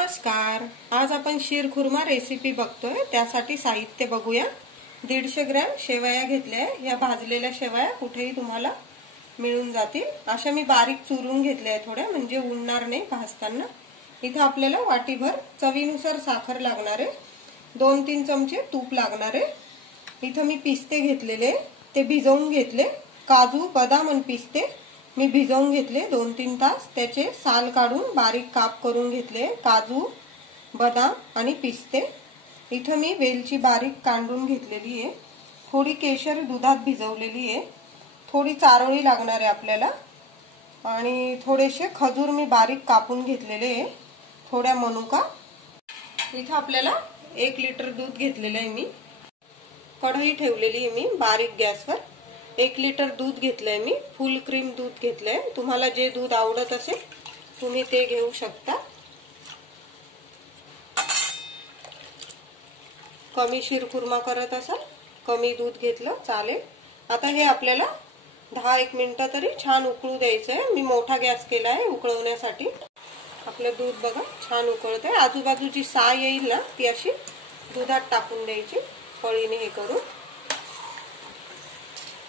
नमस्कार। आज आपण शीरखुर्मा रेसिपी बघतोय। त्यासाठी साहित्य बघूया। 150 ग्रॅम शेवया घेतल्या। या भाजलेल्या शेवया कुठेही तुम्हाला मिळून जातील। अशा मी बारीक चुरून घेतल्या थोड्या, म्हणजे उडणार नाही भाजताना। इथे आपल्याला वाटीभर चवीनुसार साखर लागणार आहे। 2-3 चमचे तूप लागणार आहे। इथे मी पिस्ते घेतलेले, ते भिजवून घेतले। काजू, बदाम आणि पिस्ते मी भिजवून घेतले 2-3 तास। त्याचे साल काढून बारीक काप करून घेतले। काजू, बदाम आणि पिस्ते। इथे मी वेलची बारीक कांडून घेतलेली आहे। थोडी केशर दुधात भिजवलेली आहे। थोडी चारोळी लागणार आहे आपल्याला, आणि थोडेसे खजूर मी बारीक कापून घेतलेले आहे। थोड्या मनुका। इथे आपल्याला 1 लिटर दूध घेतलेले आहे मी। कढई ठेवलेली आहे मी बारीक गॅसवर। 1 लिटर दूध घेतलंय मी। फुल क्रीम दूध घेतलंय। तुम्हाला जे दूध आवडत असेल तुम्ही ते घेऊ शकता। कमी शीरखुर्मा करत असाल कमी दूध घेतलं चालेल। आता हे आपल्याला 10-1 मिनिटं तरी छान उकळू द्यायचंय। मी मोठा गॅस केलाय उकळवण्यासाठी। आपलं दूध बघा छान उकळतंय। आजूबाजूची साय येईल ना ती अशी दुधात टाकून द्यायची, पळीने हे करून।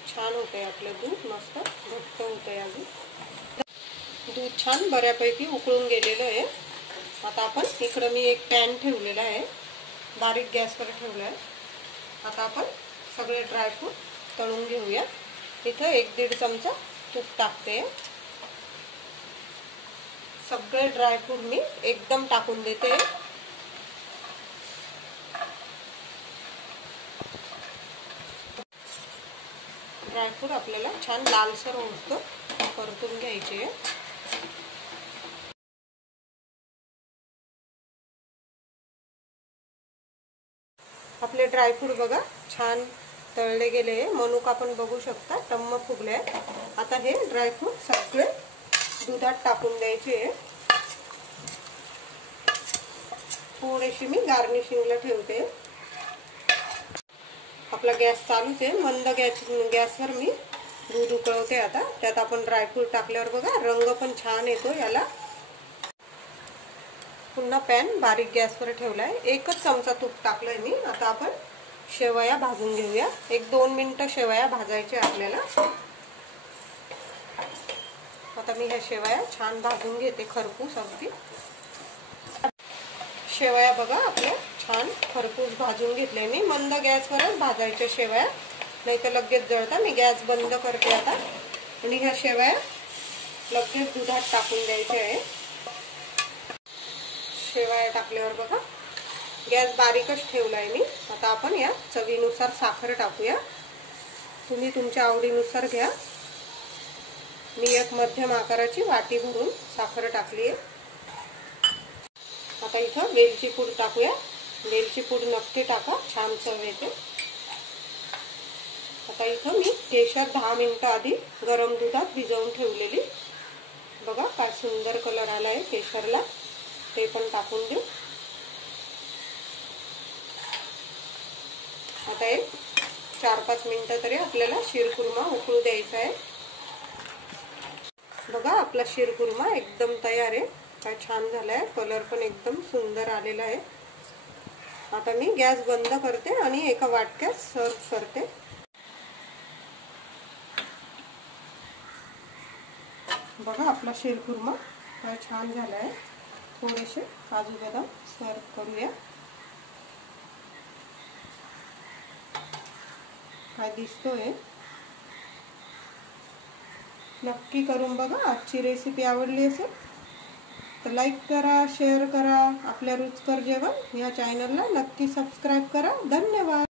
छान होतंय आपलं दूध, मस्त घट्ट होतंय। अजून दूध छान बऱ्यापैकी उकळून गेलेलं आहे। आता आपण इकडे मी एक पॅन ठेवलेला आहे, बारीक गॅसवर ठेवलाय। आता आपण सगळे ड्रायफ्रूट तळून घेऊया। इथे 1-1.5 चमचा तूप टाकते। सगळे ड्रायफ्रूट मी एकदम टाकून देते। ड्रायफ्रूट आपल्याला छान लालसर होतो परतून घ्यायचे। आपले ड्रायफ्रूट बघा छान तळले गेले। मनुका पण बघू शकता टम्म फुगले। आता हे ड्रायफ्रूट सगळे दुधात टाकून द्यायचे। थोडीशी मी गार्निशिंगला ठेवते। आपला गॅस चालूच आहे, मंद गॅसवर मी दूध उकळवते। आता त्यात आपण ड्रायफ्रूट टाकल्यावर बघा रंग पण छान येतो याला। पुन्हा पॅन बारीक गॅसवर ठेवलाय। 1च चमचा तूप टाकलंय मी। आता आपण शेवया भाजून घेऊया। 1-2 मिनिटं शेवया भाजायच्या आपल्याला। आता मी ह्या शेवया छान भाजून घेते खरपूस अगदी। शेवया बघा आपल्या छान खरपूस भाजून घेतले मी। मंद गॅसवरच भाजायच्या शेवया, नाहीतर लगेच जळतात। मी गॅस बंद करते आता, आणि ह्या शेवया लगेच दुधात टाकून द्यायच्या आहे। शेवया टाकल्यावर बघा गॅस बारीकच ठेवलाय मी। आता आपण या चवीनुसार साखर टाकूया। तुम्ही तुमच्या आवडीनुसार घ्या। मी एक मध्यम आकाराची वाटी भरून साखर टाकली आहे। आता इथं वेलची पूड टाकूया। वेलची पूड नक्की टाका, छान चव येते। आता इथं मी केशर 10 मिनिटं आधी गरम दुधात भिजवून ठेवलेली। बघा काय सुंदर कलर आलाय केशरला, ते पण टाकून देऊ। आता एक 4-5 मिनिटं तरी आपल्याला शीरखुर्मा उकळू द्यायचा आहे। बघा आपला शीरखुर्मा एकदम तयार आहे। काय छान झालाय, कलर पण एकदम सुंदर आलेला आहे। आता मी गॅस बंद करते आणि एका वाटक्यात सर्व करते। बघा आपला शीरखुर्मा काय छान झालाय। थोडेसे काजू बदाम सर्व करूया। काय दिसतोय, नक्की करून बघा। आजची रेसिपी आवडली असेल तर लाईक करा, शेअर करा। आपल्या रुचकर जेवण या चॅनलला नक्की सबस्क्राईब करा। धन्यवाद।